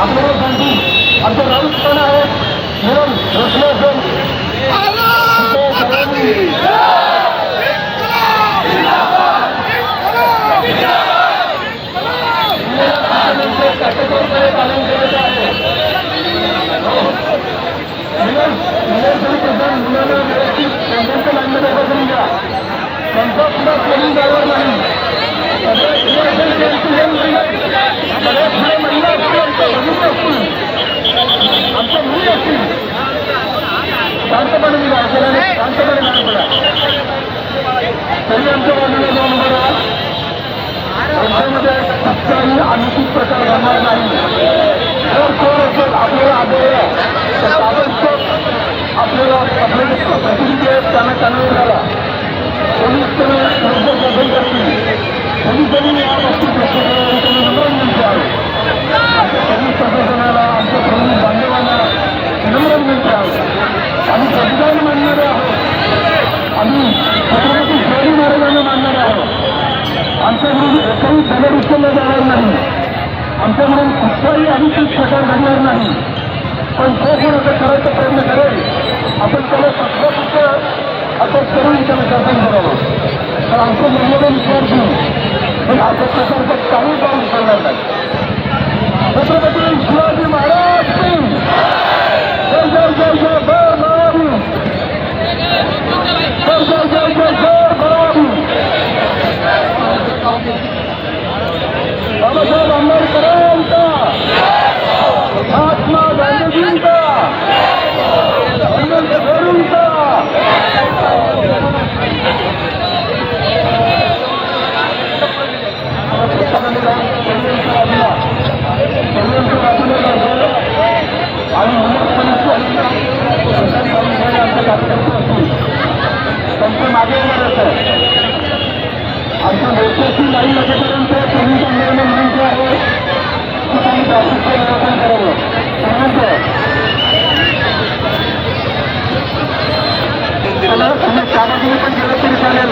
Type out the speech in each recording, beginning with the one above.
आपल्याला सांगतील आमचं राजस्थान आहे म्हणून रचना असेल काटेकोरपणे पालन करायचं आहे. मुलांना व्यवस्थित त्यांच्या लाईनमध्ये बसून घ्या. त्यांचा सुद्धा ट्रेनिंग द्यावर नाही. बऱ्याच महिला असतील, आमच्या बहिणी असतील, आमच्या मुली असतील. शांतपणे मी ऐकला नाही, शांतपणे नाही पडा तरी आमच्या बाजूला जाऊन बघा. त्यांच्यामध्ये कुठलाही अनुचित प्रकार घडणार नाही. जर कोण असेल आपल्याला आढळलं तर ताबडतोब आपल्याला आपले जे प्रतिनिधी आहेत त्यांना कानून झाला पोलीस योग्य शासन करतील. पोलिसांनी या बाबतीत मनोरंजन द्यावे. आमच्या पोलीस प्रशासनाला आमच्या पोलीस बांधवांना मनोरंजन द्यावे. आम्ही संविधान मानणारे आहोत. आम्ही छत्रपती शिवाजी महाराजांना मानणारे आहोत. आमच्याकडून एकही दगड उचलला जाणार नाही. आमच्याकडून कुठलाही अनुचित प्रकार घडणार नाही. पण जो कोण असं करायचा प्रयत्न करेल आपण त्याला सत्वापुष्ट अटक करून त्याला शासन करावं. तर आमचं मूल्यवान विचार घेऊन पण अशा प्रकारचं काही पाऊल उचलणार नाही. छत्रपती शिवाजी महाराज जय जय जय जय बळावी जय जय जय जय जय बळावी. बाबासाहेब आंबेडकरांचा महात्मा गांधीजींचा आंबेडकरांचा आणि त्यांच्या मागे येणार आहे. आमच्या लोकांची नाही लगेपर्यंत पोलीस आंदोलन म्हणायचे आहे की त्यांनी ट्रॅफिकचं नियोजन करावं. तुम्ही त्यामध्ये पण गेलं तरी चालेल.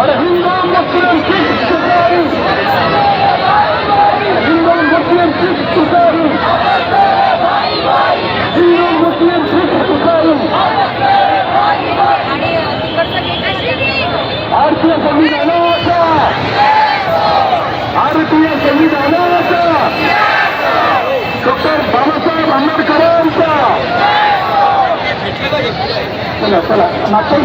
अरे हिंदू मुस्लिम शीख तुकारी, हिंदू मुस्लिम शीख तुकारी, हिंदू मुस्लिम शीख तुकारी. भारतीय संविधानाचा, भारतीय संविधानाचा, डॉक्टर बाबासाहेब आंबेडकरांचा. चला चला मागच्या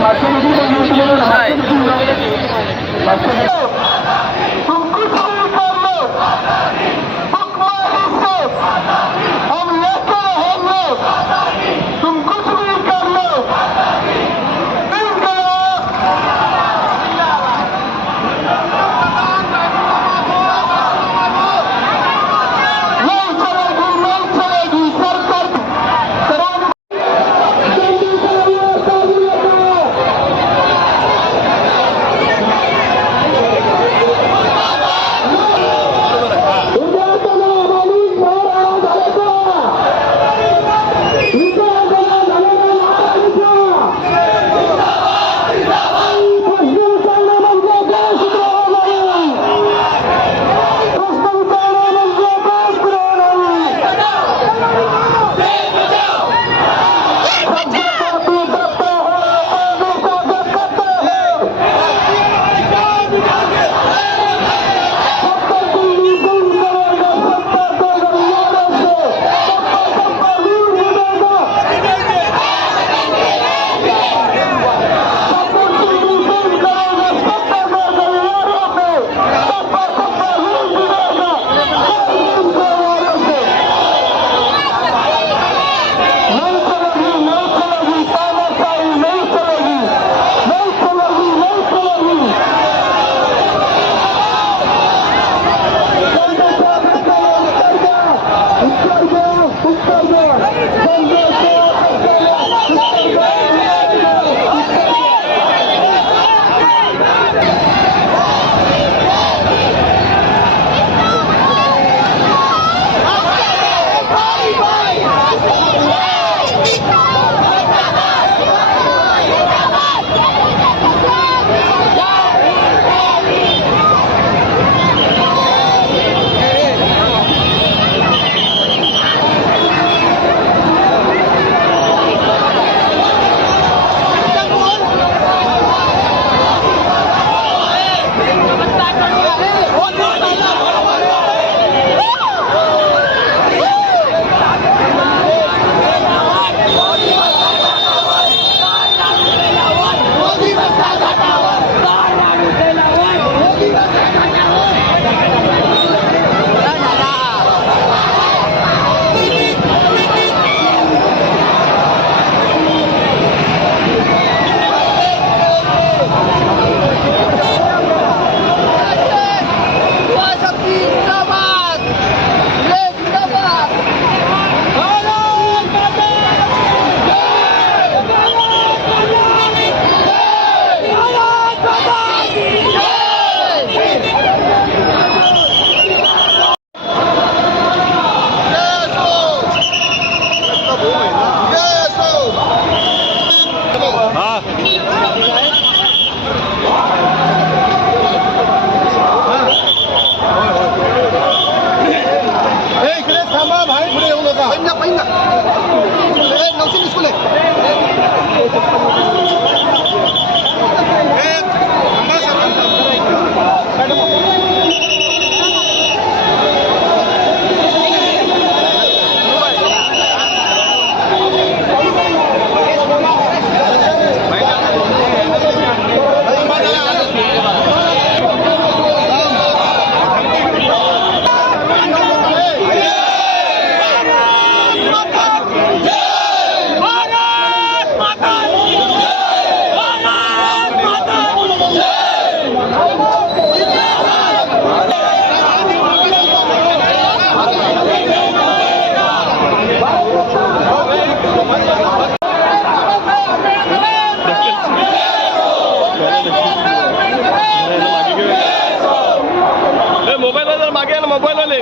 मोबाईल वाले मागे ना, मोबाईल वाले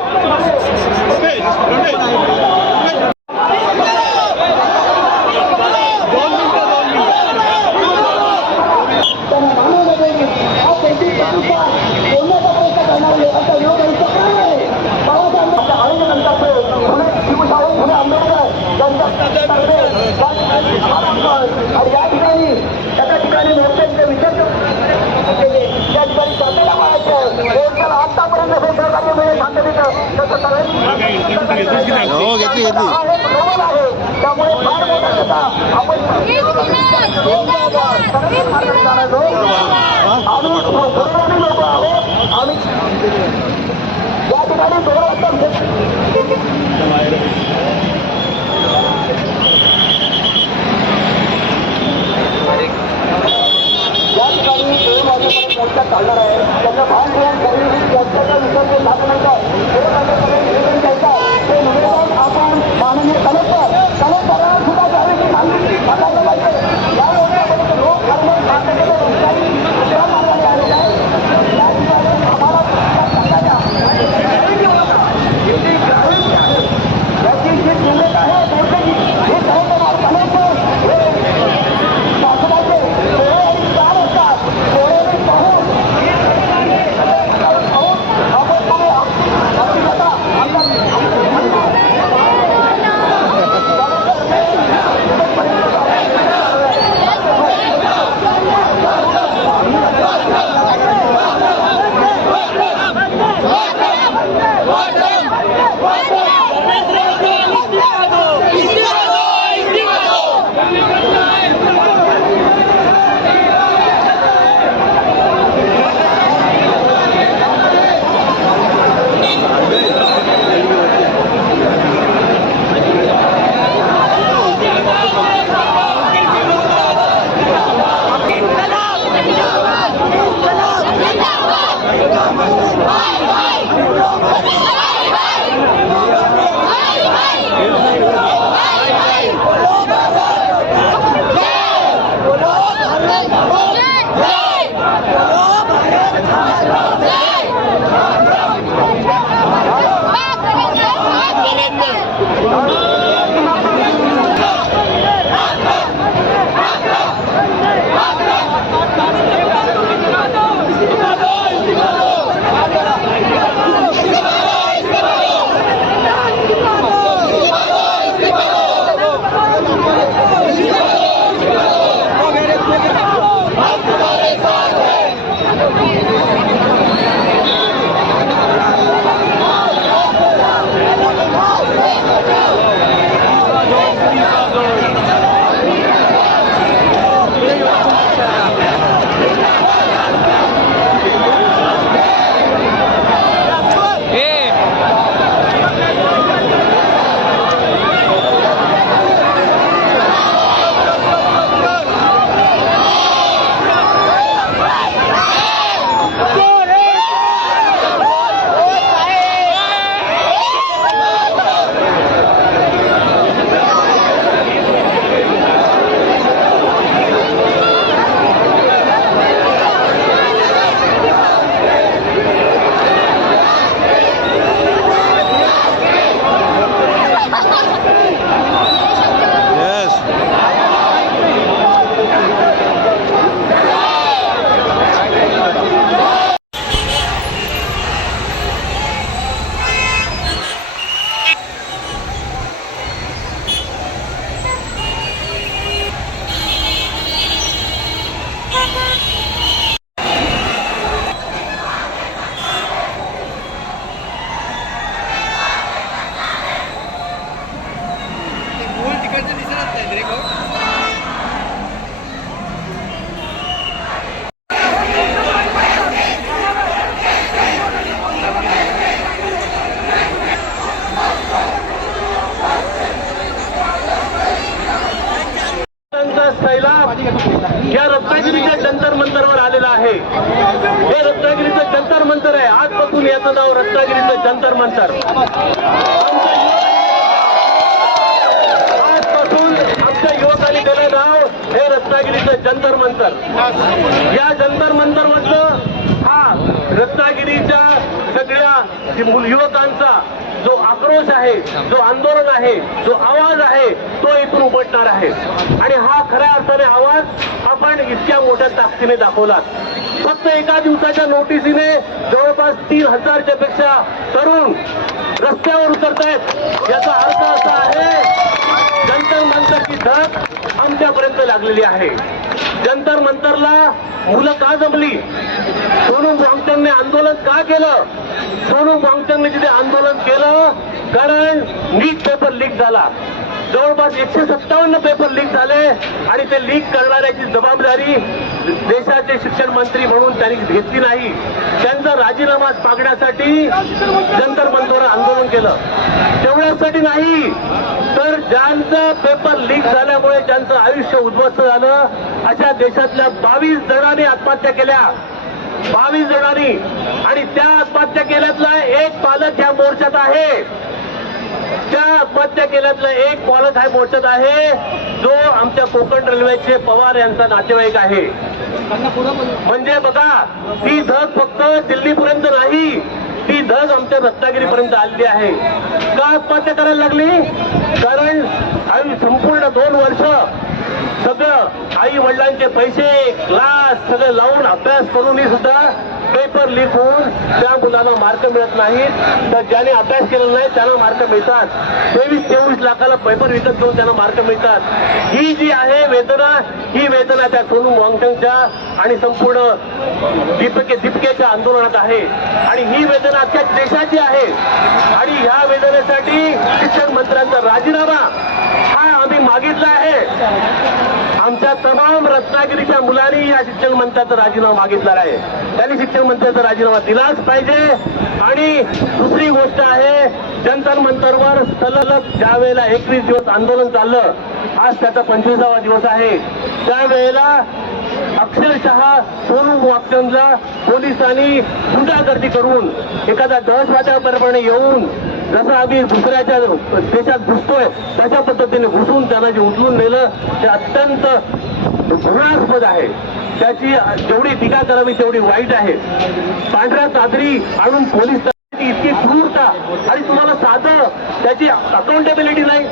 या ठिकाणी एका ठिकाणी मोर्चांचे विचार त्या ठिकाणी स्वतःला मारायचं आतापर्यंत हे सहकार्य मिळेल आहे. त्यामुळे फार मोठा आपण लोक आहोत. आम्ही या ठिकाणी 2 वाजेपर्यंत मोर्चा चालणार आहे. त्यांना भान ठेवून त्यांनी मोर्चाचा विसर्जन झाल्यानंतर 2 वाजेपर्यंत निवेदन द्यायचं. ते निवेदन आपण माननीय कलेक्टरांना सुद्धा द्यावे सांगायला पाहिजे. या मोर्चापर्यंत लोक धर्म मार्गाने दुसऱ्या मार्गाने आलेले आहेत. या ठिकाणी आम्हाला याची जी किंमत आहे मोर्चाची हे खरं कलेक्टर शासनाचे सैलाब या रत्नागिरीच्या जंतर मंतरवर आलेला आहे. हे रत्नागिरीचं जंतर मंतर आहे. आजपासून याचं नाव रत्नागिरीचं जंतर मंतर. आजपासून आमच्या युवकांनी दिलं नाव हे रत्नागिरीचं जंतर मंतर. या जंतर मंतर मधलं हा रत्नागिरीच्या सगळ्या युवकांचा जो आक्रोश आहे, जो आंदोलन आहे, जो आवाज आहे, तो इथून उमटणार आहे. आणि हा खऱ्या अर्थाने आवाज आपण इतक्या मोठ्या ताकदीने दाखवलात. फक्त एका दिवसाच्या नोटिसीने जवळपास 3,000च्या पेक्षा तरुण रस्त्यावर उतरतायत. याचा अर्थ असा आहे जंतर मंतरची धग आमच्यापर्यंत लागलेली आहे. जंतर मंतरला मुलं का जमली? सोनू वांगचुकने आंदोलन का केलं? सोनू वांगचुकने तिथे आंदोलन केलं कारण नीट पेपर लीक झाला. जवळपास 157 पेपर लीक झाले आणि ते लीक करणाऱ्याची जबाबदारी देशाचे शिक्षण मंत्री म्हणून त्यांनी घेतली नाही. त्यांचा राजीनामा मागण्यासाठी जंतर मंतरवर आंदोलन केलं. तेवढ्यासाठी नाही तर ज्यांचा पेपर लीक झाल्यामुळे ज्यांचं आयुष्य उद्ध्वस्त झालं अशा देशातल्या 22 जणांनी आत्महत्या केल्या. 22 जणांनी. आणि त्या आत्महत्या केल्यातला एक पालक ह्या मोर्चात आहे. त्या आत्महत्या केल्यातला एक पालक हा मोर्चात आहे जो आमच्या कोकण रेल्वेचे पवार यांचा नातेवाईक आहे. म्हणजे बघा ती धग फक्त दिल्लीपर्यंत नाही, ती धग आमच्या रत्नागिरीपर्यंत आलेली आहे. का आत्महत्या करायला लागली? कारण संपूर्ण 2 वर्ष सगळं आई वडिलांचे पैसे क्लास सगळं लावून अभ्यास करूनही सुद्धा पेपर लीक होऊन त्या मुलांना मार्क मिळत नाहीत. तर ज्याने अभ्यास केलेला नाही त्यांना मार्क मिळतात. 23-24 लाखाला पेपर विकत घेऊन त्यांना मार्क मिळतात. ही जी आहे वेदना, ही वेदना त्या सोनू वांगचुकच्या आणि संपूर्ण दीपिकेच्या आंदोलनात आहे. आणि ही वेदना अख्ख्या देशाची आहे. आणि ह्या वेदनेसाठी शिक्षण मंत्र्यांचा राजीनामा हा आम्ही मागितला आहे. आमच्या तमाम रत्नागिरीच्या मुलांनी या शिक्षण मंत्र्याचा राजीनामा मागितला आहे. त्यांनी शिक्षण मंत्र्याचा राजीनामा दिलाच पाहिजे. आणि दुसरी गोष्ट आहे जंतर मंतरवर सलग ज्या वेळेला 21 दिवस आंदोलन चाललं, आज त्याचा 25वा दिवस आहे, त्यावेळेला अक्षरशः सोनू वांगचुकला पोलिसांनी गुंडागर्दी करून एखाद्या दहशतवाद्याप्रमाणे येऊन जसं आम्ही दुसऱ्याच्या देशात घुसतोय तशा पद्धतीने घुसून त्यांना जे उचलून नेलं ते अत्यंत घृणास्पद आहे. त्याची जेवढी टीका करावी तेवढी वाईट आहे. पांढऱ्या चादरी आणून पोलीस इतकी क्रूरता आणि तुम्हाला साधं त्याची अकाउंटेबिलिटी नाही.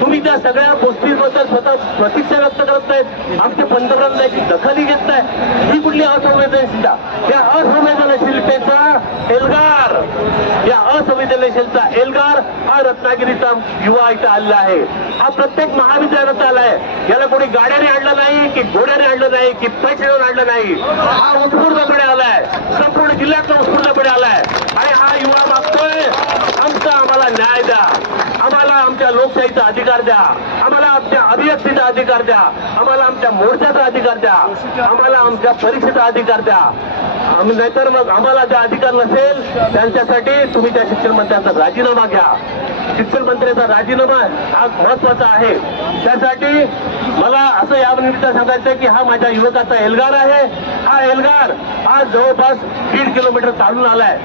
तुम्ही त्या सगळ्या गोष्टींबद्दल स्वतः प्रतिक्षा व्यक्त करत नाहीत. आमच्या पंतप्रधान याची दखलही घेत नाही. ही कुठली असंवेदनशीलता? या असंवेदनशीलतेचा एल्गार, या असंवेदनशीलता एल्गार हा रत्नागिरीचा युवा इथं आलेला आहे. हा प्रत्येक महाविद्यालयात आलाय. याला कोणी गाड्याने आणलं नाही की घोड्याने आणलं नाही की पैसे देऊन आणलं नाही. हा उत्स्फूर्तपणे आलाय. संपूर्ण जिल्ह्यातला उत्स्फूर्तपणे आलाय. आणि हा युवा मागतोय आम्हाला न्याय द्या, आम्हाला आमच्या लोकशाहीचा अधिकार द्या, आम्हाला आमच्या अभिव्यक्तीचा अधिकार द्या, आम्हाला आमच्या मोर्चाचा अधिकार द्या, आम्हाला आमच्या परीक्षेचा अधिकार द्या. नाहीतर मग आम्हाला जो अधिकार नसेल त्यांच्यासाठी तुम्ही त्या शिक्षण मंत्र्यांचा राजीनामा घ्या. शिक्षण मंत्र्याचा राजीनामा हा महत्वाचा आहे. त्यासाठी मला असं या निमित्तानं सांगायचं की हा माझ्या युवकाचा एल्गार आहे. हा एल्गार आज जवळपास 1.5 किलोमीटर चालून आलाय.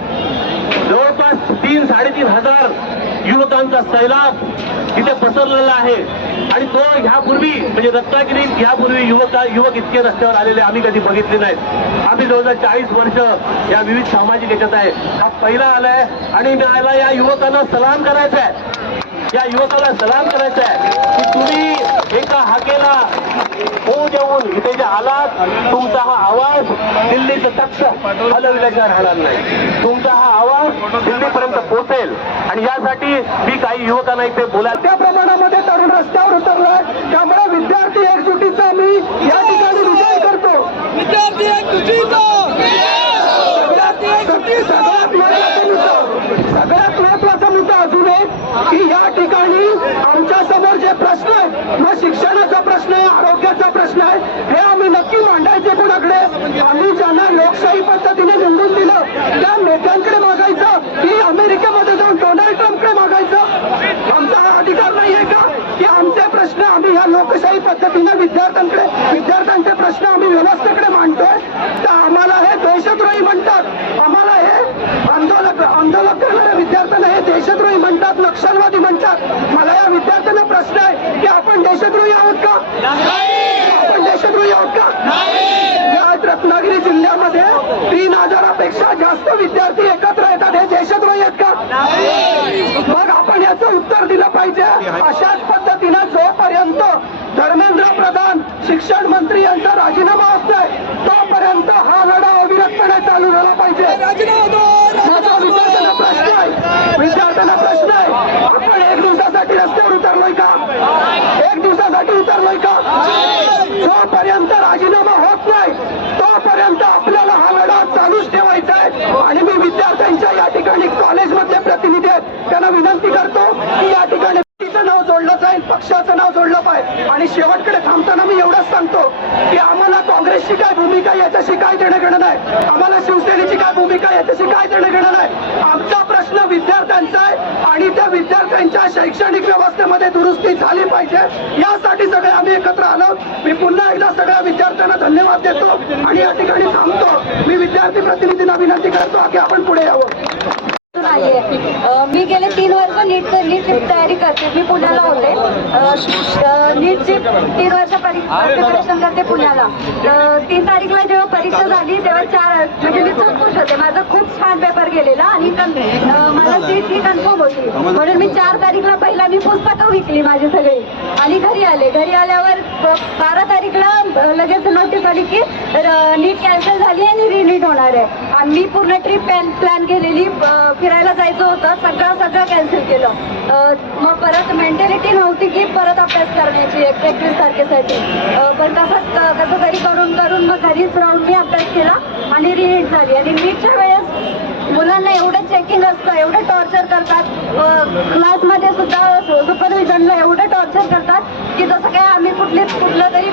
जवळपास 3-3.5 हजार युवकांचा सैलाब इथे पसरलेला आहे. आणि तो ह्यापूर्वी म्हणजे रत्नागिरीत ह्यापूर्वी युवक इतके रस्त्यावर आलेले आम्ही कधी बघितले नाहीत. आम्ही जवळजवळ 40 वर्ष या विविध सामाजिक याच्यात आहे. हा पहिला आलाय आणि मला या युवकांना सलाम करायचा आहे. या युवकाला सलाम करायचा आहे की तुम्ही एका हाकेला होऊ देऊन इथे जे आलात, तुमचा हा आवाज दिल्लीचं तख्त हलविल्याशिवाय राहणार नाही. तुमचा हा आवाज दिल्लीपर्यंत पोहोचेल. आणि यासाठी मी काही युवकांना इथे बोलायला त्या प्रमाणामध्ये तरुण रस्त्यावर उतरलाय. त्यामुळे विद्यार्थी एकजुटीचा मी या ठिकाणी विजय करतो. विद्यार्थी एकजुटीचा सगळ्यात महत्वाचा मुद्दा अजून एक की या ठिकाणी आमच्या समोर जे प्रश्न आहेत लोकशाही पद्धतीने विद्यार्थ्यांचे प्रश्न आम्ही व्यवस्थेकडे मांडतोय, तर आम्हाला हे देशद्रोही म्हणतात. आम्हाला हे आंदोलन करणाऱ्या विद्यार्थ्यांना हे देशद्रोही म्हणतात, नक्षलवादी म्हणतात. मला या विद्यार्थ्यांना प्रश्न आहे की आपण देशद्रोही आहोत का? आपण देशद्रोही आहोत का? या रत्नागिरी जिल्ह्यामध्ये 3000पेक्षा जास्त विद्यार्थी एकत्र येतात, हे देशद्रोही आहेत का? मग आपण याचं उत्तर दिलं पाहिजे. अशाच पद्धतीनं जोपर्यंत धर्मेंद्र प्रधान शिक्षण मंत्री यांचा राजीनामा असतोय तोपर्यंत हा लढा अविरतपणे चालू झाला पाहिजे. माझा विद्यार्थ्यांना प्रश्न आहे, आपण एक दिवसासाठी रस्त्यावर उतरलोय का? एक दिवसासाठी उतरलोय का? जोपर्यंत राजीनामा होत नाही तोपर्यंत आपल्याला हा लढा चालूच ठेवायचा आहे. आणि मी विद्यार्थ्यांच्या या ठिकाणी कॉलेजमधले प्रतिनिधी आहेत त्यांना विनंती करतो की या ठिकाणी नाव जोडलं जाईल, पक्षाचं नाव जोडलं पाहिजे. आणि शेवटकडे थांबताना मी एवढंच सांगतो की आम्हाला काँग्रेसची काय भूमिका याच्याशी काय देणं घेणं नाही, आम्हाला शिवसेनेची काय भूमिका याच्याशी काय देणं घेणं नाही. आमचा प्रश्न विद्यार्थ्यांचा आहे आणि त्या विद्यार्थ्यांच्या शैक्षणिक व्यवस्थेमध्ये दुरुस्ती झाली पाहिजे, यासाठी सगळे आम्ही एकत्र आलो. मी पुन्हा एकदा सगळ्या विद्यार्थ्यांना धन्यवाद देतो आणि या ठिकाणी थांबतो. मी विद्यार्थी प्रतिनिधींना विनंती करतो की आपण पुढे यावं. मी गेले 3 वर्ष नीटची तयारी करते. मी पुण्याला होते. नीटची 3 वर्ष प्रिपरेशन करते पुण्याला. 3 तारीखला जेव्हा परीक्षा झाली तेव्हा म्हणजे मी खूप खुश होते. माझा खूप छान पेपर गेलेला आणि मला सीट ही कन्फर्म होती. म्हणून मी 4 तारीखला पहिला मी पुस्तकं विकली माझी सगळी आणि घरी आले. घरी आल्यावर 12 तारीखला लगेच नोटीस आली की नीट कॅन्सल झाली आणि रिनीट होणार आहे. आणि मी पूर्ण ट्रिप प्लॅन केलेली, फिरायला जायचं होतं, सगळं कॅन्सल केलं. मग परत मेंटॅलिटी नव्हती की परत अभ्यास करण्याची 31 तारखेसाठी. पण कसं तरी करून मग घरीच राहून मी अभ्यास केला आणि रिनीट झाली. आणि नीटच्या वेळेस मुलांना एवढं चेकिंग असतं, एवढं टॉर्चर करतात, क्लासमध्ये सुद्धा सुपरविजनला एवढं टॉर्चर करतात की जसं काय आम्ही कुठलं तरी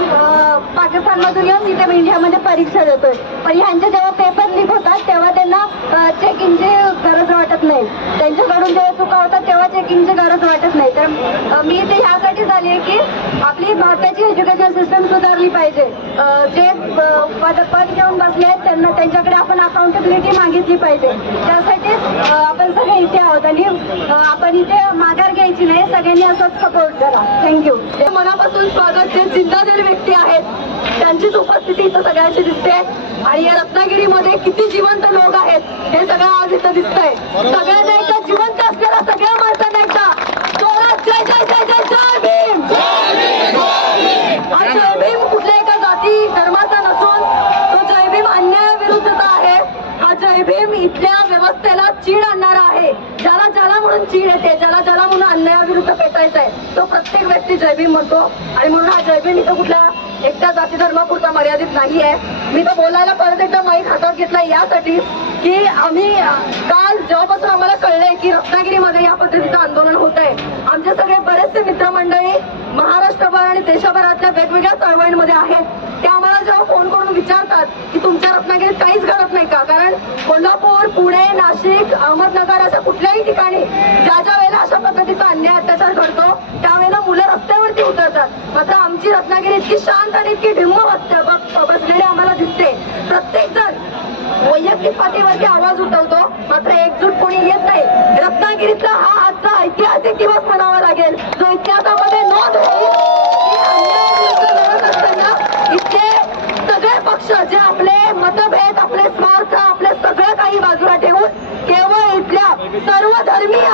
पाकिस्तानमधून येऊन इथे इंडियामध्ये परीक्षा देतोय. पण ह्यांचे जेव्हा पेपर लीक होतात तेव्हा त्यांना चेकिंगची गरज वाटत नाही. त्यांच्याकडून जेव्हा चुका होतात तेव्हा चेकिंगची गरज वाटत नाही. तर मी ते ह्यासाठी झाली आहे की आपली भारताची एज्युकेशन सिस्टम सुधारली पाहिजे. जे पद घेऊन बसले आहेत त्यांच्याकडे आपण अकाउंटेबिलिटी मागितली पाहिजे. त्यासाठीच आपण सगळे इथे आहोत आणि आपण इथे माघार घ्यायची नाही, सगळ्यांनी असंच सपोर्ट करा. थँक्यू. मनापासून स्वागत. जे जिंदादिल व्यक्ती आहेत त्यांचीच उपस्थिती इथं सगळ्यांची दिसते. आणि या रत्नागिरीमध्ये किती जिवंत लोक आहेत हे सगळं आज इथं दिसतंय. सगळ्यांना एकदा जिवंत असलेल्या सगळ्या माणसांना एकदा जोरात जय जय जय जय जय भीम. हा जय भीम कुठल्या एका जाती धर्माचा नसून तो जय भीम अन्यायाविरुद्धचा आहे. हा जय भीम इथल्या व्यवस्थेला चीड आणणारा आहे. ज्याला म्हणून चीड येते, ज्याला म्हणून अन्यायाविरुद्ध पेटायचा आहे तो प्रत्येक व्यक्ती जय भीम म्हणतो. आणि म्हणून हा जय भीम इथं कुठल्या एकट्या जाती धर्मापुरता मर्यादित नाही आहे. मी तर बोलायला परत एकदा माईक हातात घेतला यासाठी की आम्ही काल जेव्हापासून आम्हाला कळलंय की रत्नागिरीमध्ये या पद्धतीचं आंदोलन होत आहे, आमचे सगळे बरेचसे मित्रमंडळी महाराष्ट्रभर आणि देशभरातल्या वेगवेगळ्या चळवळींमध्ये आहेत. ते आम्हाला जेव्हा फोन करून विचारतात की तुमच्या रत्नागिरीत काहीच घडत नाही का, कारण कोल्हापूर, पुणे, नाशिक, अहमदनगर अशा कुठल्याही ठिकाणी ज्या वेळेला अशा पद्धतीचा अन्याय अत्याचार घडतो त्यावेळेला मुलं रस्त्यावरती उतरतात. मात्र आमची रत्नागिरी इतकी शांत आणि इतकी ढिम्म बसलेली आम्हाला दिसते. प्रत्येक जण वैयक्तिक पातळीवरती आवाज उठवतो, मात्र एकजूट कोणी येत नाही. रत्नागिरीतला हा आजचा ऐतिहासिक दिवस म्हणावा लागेल जो इतिहासामध्ये नोंद होईल की अन्यायाविरुद्ध लढत असताना इथले सगळे पक्ष जे आपले मतभेद, आपले स्वार्थ, आपले सगळं काही बाजूला ठेवून केवळ इथल्या सर्व धर्मीय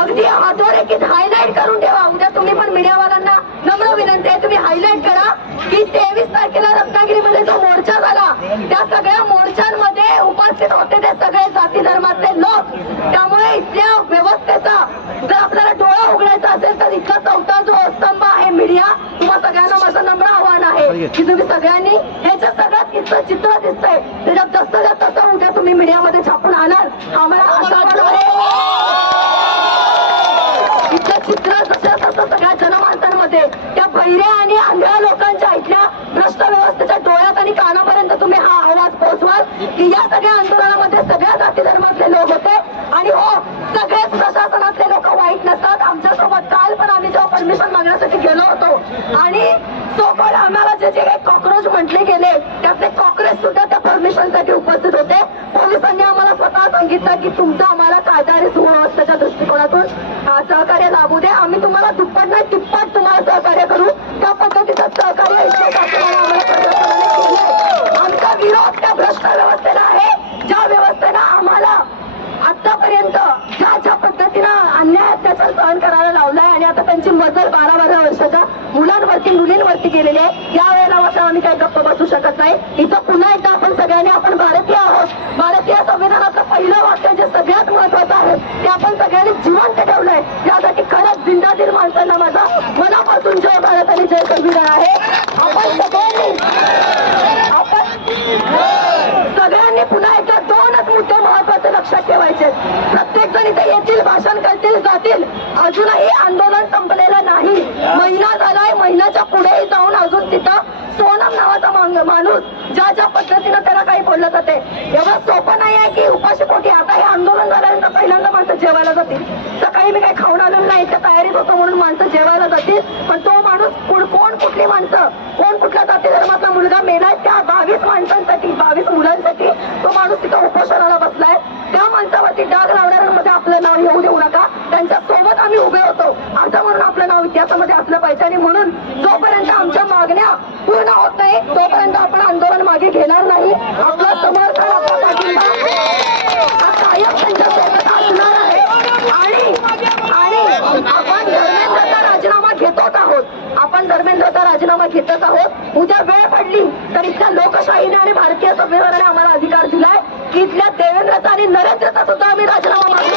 अगदी अधोरेखित हायलाईट करून ठेवा. उद्या तुम्ही पण मीडियावाल्यांना नम्र विनंती आहे, तुम्ही हायलाईट करा की 23 तारखेला रत्नागिरीमध्ये जो मोर्चा झाला त्या सगळ्या मोर्चांमध्ये उपस्थित होते ते सगळे जाती धर्मातले लोक. त्यामुळे इथल्या व्यवस्थेचा जर आपल्याला डोळा उघडायचा असेल तर इथला चौथा जो स्तंभ आहे मीडिया, तुम्हाला सगळ्यांना माझं नम्र आव्हान आहे की तुम्ही सगळ्यांनी ह्याच्या सगळ्यात इथलं चित्र दिसतंय त्याच्यात जसं तसं उद्या तुम्ही मीडियामध्ये छापून आणाल आम्हाला आशावाद आहे. इथलं चित्र जसं तसं सगळ्या जनमानसांमध्ये त्या बहिऱ्या आणि आंधळ्या लोकांच्या इथल्या भ्रष्ट व्यवस्थेच्या डोळ्यात आणि कानापर्यंत तुम्ही हा आवाज पोहोचवाल की या सगळ्या आंदोलनामध्ये सगळ्या जाती धर्मातले लोक होते. आणि हो, सगळेच प्रशासनातले लोक वाईट नसतात. आमच्यासोबत काल पण आम्ही जेव्हा परमिशन मागण्यासाठी गेलो होतो आणि सोबत आम्हाला जे जे काही कॉक्रोच म्हटले गेले त्यातले कॉक्रोच सुद्धा त्या परमिशनसाठी उपस्थित होते. पोलिसांनी आम्हाला स्वतः सांगितलं की तुमचं आम्हाला कायदारी सुव्यवस्थेच्या दृष्टिकोनातून सहकार्य लाभू दे. आम्ही तुम्हाला दुप्पट नाही तिप्पट तुम्हाला सहकार्य करू. त्या पद्धतीचं सहकार्य इतके शासनाने आम्हाला प्रशासनाने केलंय. आमचा विरोध त्या भ्रष्ट व्यवस्थेला आहे, ज्या व्यवस्थेनं आम्हाला आतापर्यंत ज्या पद्धतीनं अन्याय अत्याचार सहन करायला लावलाय आणि आता त्यांची मजल 12-12 वर्षाच्या मुलींवरती गेलेली आहे. या वेळेला मात्र आम्ही काही गप्प बसू शकत नाही. इथं पुन्हा एकदा आपण सगळ्यांनी आपण भारतीय आहोत. भारतीय संविधानाचं पहिलं वाक्य जे सगळ्यात महत्वाचं आहे ते आपण सगळ्यांनी जिवंत ठेवलंय. यासाठी खरंच जिंदादिल माणसांना माझा मनापासून जय भारत आणि जय संविधान आहे. आपण सगळ्यांनी पुन्हा एकदा 2च मुद्दे महत्वाचे लक्षात ठेवायचे. प्रत्येक जण इथे येतील, भाषण करतील, जातील. अजूनही आंदोलन संपलेलं नाही. महिना झालाय, महिन्याच्या पुढेही जाऊन अजून तिथं सोनम नावाचा माणूस ज्या पद्धतीनं त्याला काही बोललं जाते एवढं सोपं नाही आहे की उपाशीपोटी. आता हे आंदोलन झाल्यानंतर पहिल्यांदा माणसं जेवायला जातील. सकाळी मी काही खाऊन आलेलं नाही, त्या तयारीत होतो म्हणून माणसं जेवायला जातील. पण तो माणूस कोण कुठली माणसं, कोण कुठल्या जाती धर्मातला मुलगा मेलाय त्या 22 माणसांसाठी, 22 मुलांसाठी तो माणूस तिथं उपोषणाला बसलाय. त्या माणसावरती डाग लावणाऱ्यांमध्ये आपलं नाव येऊ देऊ नका. त्यांच्या सोबत आम्ही उभे होतो असं म्हणून आपलं नाव इतिहासामध्ये असलं पाहिजे. आणि म्हणून जोपर्यंत आमच्या मागण्या पूर्ण होत नाही तोपर्यंत आपण आंदोलन मागे घेणार नाही. आपला समर्थन, आपला पाठिंबा हा कायम त्यांच्या सोबत असणार आहे. आणि आपण धर्मेंद्रचा राजीनामा घेतोच आहोत. आपण धर्मेंद्रचा राजीनामा घेतच आहोत. उद्या वेळ पडली तर इथल्या लोकशाहीने आणि भारतीय संविधानाने आम्हाला अधिकार दिलाय की इथल्या देवेंद्रचा आणि नरेंद्रचा सुद्धा आम्ही राजीनामा मागू.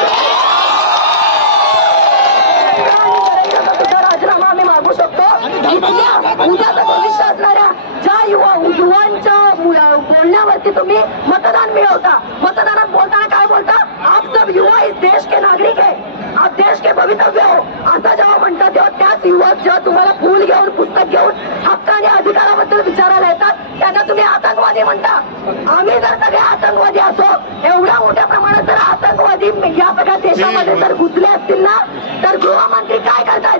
राजीनामा आम्ही मागू शकतो. उद्याचं भविष्य असणाऱ्या ज्या युवांच्या बोलण्यावरती तुम्ही मतदान मिळवता, मतदानात बोलताना काय बोलता, आप सब युवा इस देश के नागरिक है, आप देश के भवितव्य हो असं जेव्हा म्हणतात तेव्हा त्याच युवक जेव्हा तुम्हाला फूल घेऊन, पुस्तक घेऊन हक्क आणि अधिकाराबद्दल विचारायला येतात त्यांना तुम्ही आतंकवादी म्हणता. आम्ही जर सगळे आतंकवादी असो, एवढ्या मोठ्या प्रमाणात जर आतंकवादी या सगळ्या देशामध्ये जर घुसले असतील ना तर गृहमंत्री काय करतात?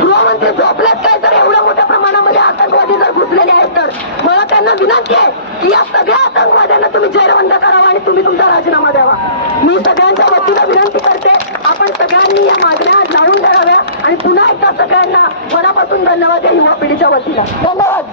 गृहमंत्री झोपलेत काय? तर एवढ्या मोठ्या प्रमाणामध्ये आतंकवादी जर घुसलेले आहेत तर मला त्यांना विनंती आहे की या सगळ्या आतंकवाद्यांना तुम्ही जेरबंद करावा आणि तुम्ही तुमचा राजीनामा द्यावा. मी सगळ्यांच्या वतीनं विनंती करते आपण सगळ्यांनी या मागण्या लावून धराव्या आणि पुन्हा एकदा सगळ्यांना मनापासून धन्यवाद या युवा पिढीच्या वतीनं. धन्यवाद.